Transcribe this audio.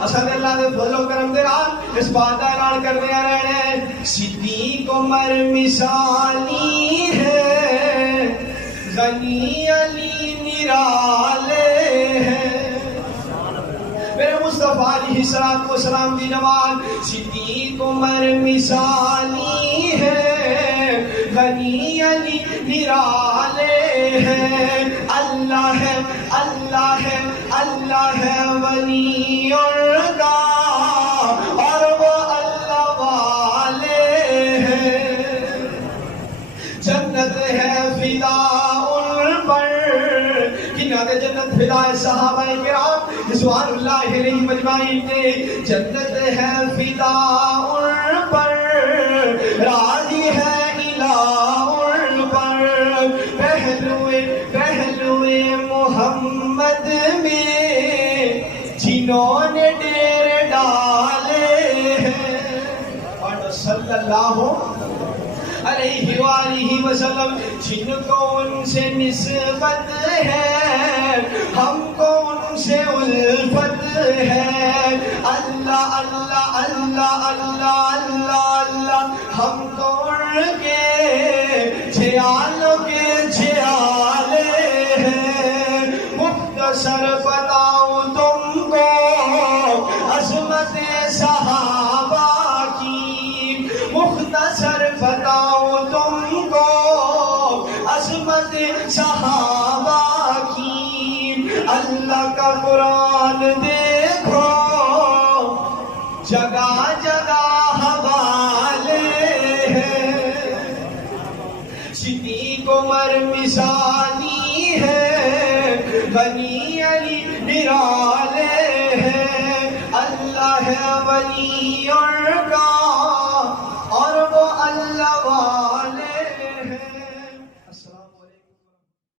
اسد اللہ دے فضل و کرم دے نال اس بات دا اعلان کرنے آ رہے ہیں صدیق عمر مثالی ہے غنی علی نرالے ہیں میرے مصطفیٰ علیہ السلام دی جمال صدیق عمر مثالی ہے غنی علی نرالے ہیں اللہ ہے اللہ ہے اللہ ہے ولی کا اور وہ اللہ والے ہیں جنت ہے فدا ان پر کنارے جنت فدا ہے صحابہ کرام رضوان اللہ علیہ مجمعین کے جنت ہے فدا ان پر راضی ہے الہ ان پر پہلوئے محمد میں جنہوں نے ڈیر ڈالے ہیں اور صلی اللہ علیہ وآلہ وسلم جن کو ان سے نسبت ہے ہم کو ان سے الفت ہے اللہ اللہ اللہ اللہ اللہ اللہ ہم تو ان کے جھیالوں کے جھیالے ہیں مختصر بتاؤں تم کو عظمت صحابہ کی مختصر بتاؤں تم کو عظمت صحابہ کی اللہ کا قرآن دیکھو جگہ جگہ حوالے ہیں صدیق عمر مثالی ہے غنی علی نرالے ہیں اللہ ہے ولی